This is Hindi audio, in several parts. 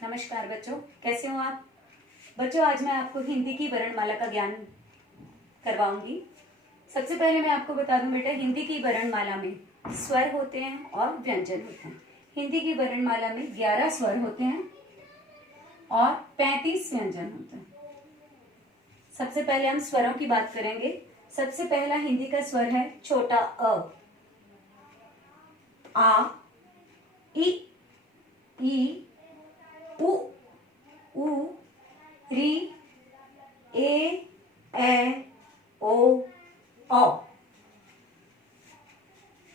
नमस्कार बच्चों, कैसे हो आप बच्चों। आज मैं आपको हिंदी की वर्णमाला का ज्ञान करवाऊंगी। सबसे पहले मैं आपको बता दूं बेटा, हिंदी की वर्णमाला में स्वर होते हैं और व्यंजन होते हैं। हिंदी की वर्णमाला में 11 स्वर होते हैं और 35 व्यंजन होते हैं। सबसे पहले हम स्वरों की बात करेंगे। सबसे पहला हिंदी का स्वर है छोटा अ, आ, इ, उ, ऊ, री, ए, ओ, औ।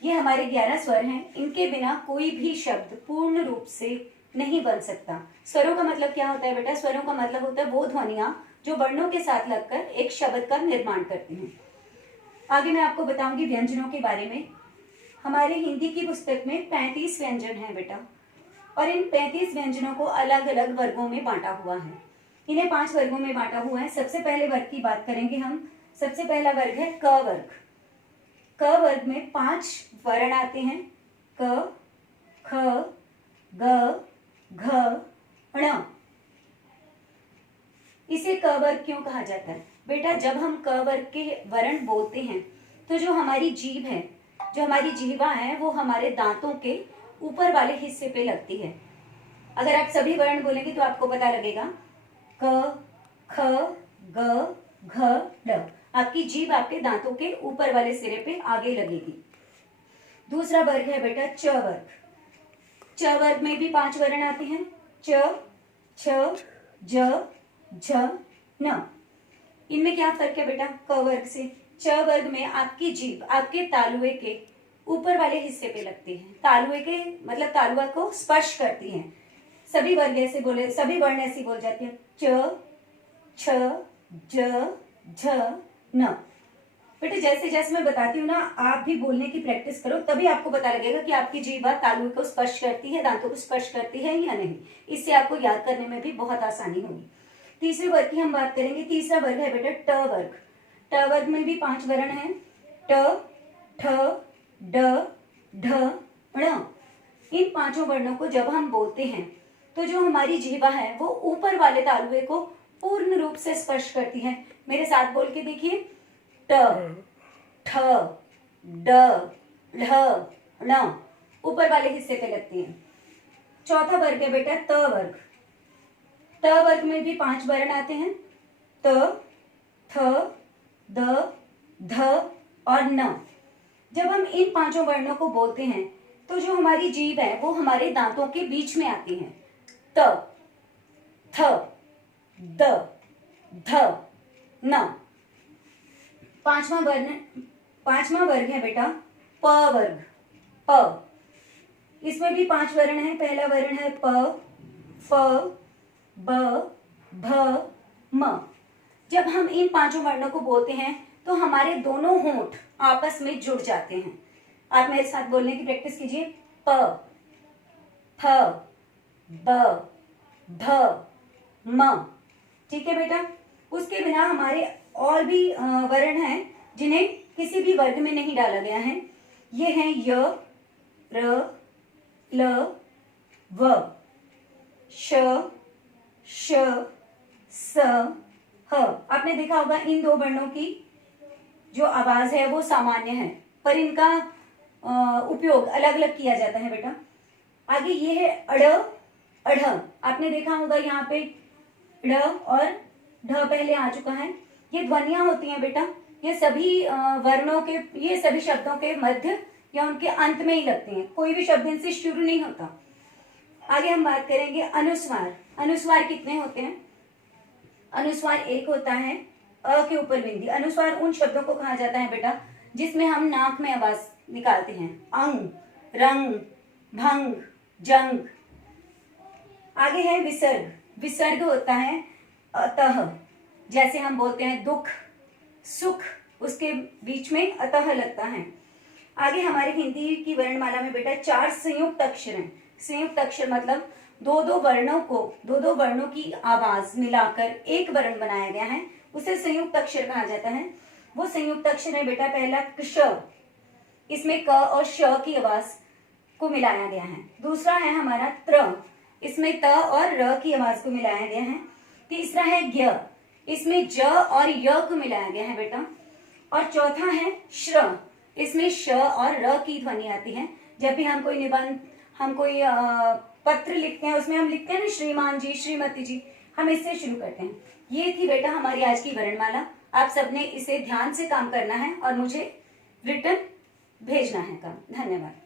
ये हमारे 11 स्वर हैं। इनके बिना कोई भी शब्द पूर्ण रूप से नहीं बन सकता। स्वरों का मतलब क्या होता है बेटा? स्वरों का मतलब होता है वो ध्वनियां जो वर्णों के साथ लगकर एक शब्द का निर्माण करती हैं। आगे मैं आपको बताऊंगी व्यंजनों के बारे में। हमारे हिंदी की पुस्तक में 35 व्यंजन हैं बेटा, और इन 35 व्यंजनों को अलग अलग वर्गों में बांटा हुआ है। इन्हें 5 वर्गों में बांटा हुआ है। सबसे पहले वर्ग की बात करेंगे हम। सबसे पहला वर्ग है क वर्ग। क वर्ग में 5 वर्ण आते हैं। क, ख, ग, घ, ण। इसे क वर्ग क्यों कहा जाता है बेटा? जब हम क वर्ग के वर्ण बोलते हैं तो जो हमारी जीभ है, जो हमारी जिह्वा है, वो हमारे दांतों के ऊपर वाले हिस्से पे लगती है। अगर आप सभी वर्ण बोलेंगे तो आपको पता लगेगा क, ख, ग, घ, ड़। आपकी जीभ आपके दांतों के ऊपर वाले सिरे पे आगे लगेगी। दूसरा वर्ग है बेटा च वर्ग। च वर्ग में भी 5 वर्ण आते हैं। च, छ, ज, झ, न। इनमें क्या फर्क है बेटा क वर्ग से? च वर्ग में आपकी जीभ आपके तालुए के ऊपर वाले हिस्से पे लगती है। तालुए के मतलब तालुआ को स्पर्श करती है। सभी वर्ग ऐसे बोले, सभी वर्ण ऐसे बोल जाते हैं च, छ, ज, झ, न। बेटा जैसे जैसे मैं बताती हूँ ना, आप भी बोलने की प्रैक्टिस करो, तभी आपको पता लगेगा कि आपकी जीभ तालुए को स्पर्श करती है, दांतों को स्पर्श करती है या नहीं। इससे आपको याद करने में भी बहुत आसानी होगी। तीसरे वर्ग की हम बात करेंगे। तीसरा वर्ग है बेटा ट वर्ग। ट वर्ग में भी 5 वर्ण हैं। ट, ठ, ड, ढ, ण। इन 5 वर्णों को जब हम बोलते हैं तो जो हमारी जीवा है वो ऊपर वाले तालुए को पूर्ण रूप से स्पर्श करती है। मेरे साथ बोल के देखिए, ट, ठ, ड, ढ, ण। ऊपर वाले हिस्से पे लगती है। चौथा वर्ग है बेटा त वर्ग। त वर्ग में भी 5 वर्ण आते हैं। त, थ, द, ध और न। जब हम इन 5 वर्णों को बोलते हैं तो जो हमारी जीभ है वो हमारे दांतों के बीच में आती है। त, थ, द, ध, न। पांचवा वर्ग है बेटा प वर्ग। प, इसमें भी 5 वर्ण हैं। पहला वर्ण है प, फ, ब, भ, म। जब हम इन 5 वर्णों को बोलते हैं तो हमारे दोनों होंठ आपस में जुड़ जाते हैं। आप मेरे साथ बोलने की प्रैक्टिस कीजिए। प, फ, ब, भ, म। ठीक है बेटा। उसके बिना हमारे और भी वर्ण हैं जिन्हें किसी भी वर्ग में नहीं डाला गया है। ये हैं य, र, ल, व, श, श, स, ह। आपने देखा होगा इन 2 वर्णों की जो आवाज है वो सामान्य है, पर इनका उपयोग अलग अलग किया जाता है बेटा। आगे ये है अड़, अढ़। आपने देखा होगा यहाँ पे ड़ और ढ पहले आ चुका है। ये ध्वनियां होती हैं बेटा। ये सभी वर्णों के, ये सभी शब्दों के मध्य या उनके अंत में ही लगते हैं। कोई भी शब्द इनसे शुरू नहीं होता। आगे हम बात करेंगे अनुस्वार। अनुस्वार कितने होते हैं? अनुस्वार 1 होता है, अ के ऊपर बिंदी। अनुस्वार उन शब्दों को कहा जाता है बेटा जिसमें हम नाक में आवाज निकालते हैं। अंग, रंग, भंग, जंग। आगे है विसर्ग। विसर्ग होता है अतः। जैसे हम बोलते हैं दुख, सुख, उसके बीच में अतः लगता है। आगे हमारे हिंदी की वर्णमाला में बेटा 4 संयुक्त अक्षर हैं। संयुक्त अक्षर मतलब दो दो वर्णों की आवाज मिलाकर एक वर्ण बनाया गया है, उसे संयुक्त अक्षर कहा जाता है। वो संयुक्त अक्षर है बेटा पहला क्ष। इसमें क और श की आवाज को मिलाया गया है। दूसरा है हमारा त्र। इसमें इसमें त और र की आवाज को मिलाया गया है। तीसरा है ज्ञ, इसमें ज और य को मिलाया गया है बेटा। और चौथा है श्र, इसमें श और र की ध्वनि आती है। जब भी हम कोई निबंध, हम कोई पत्र लिखते हैं, उसमें हम लिखते हैं ना श्रीमान जी, श्रीमती जी, हम इससे शुरू करते हैं। ये थी बेटा हमारी आज की वर्णमाला। आप सबने इसे ध्यान से काम करना है और मुझे रिटर्न भेजना है काम। धन्यवाद।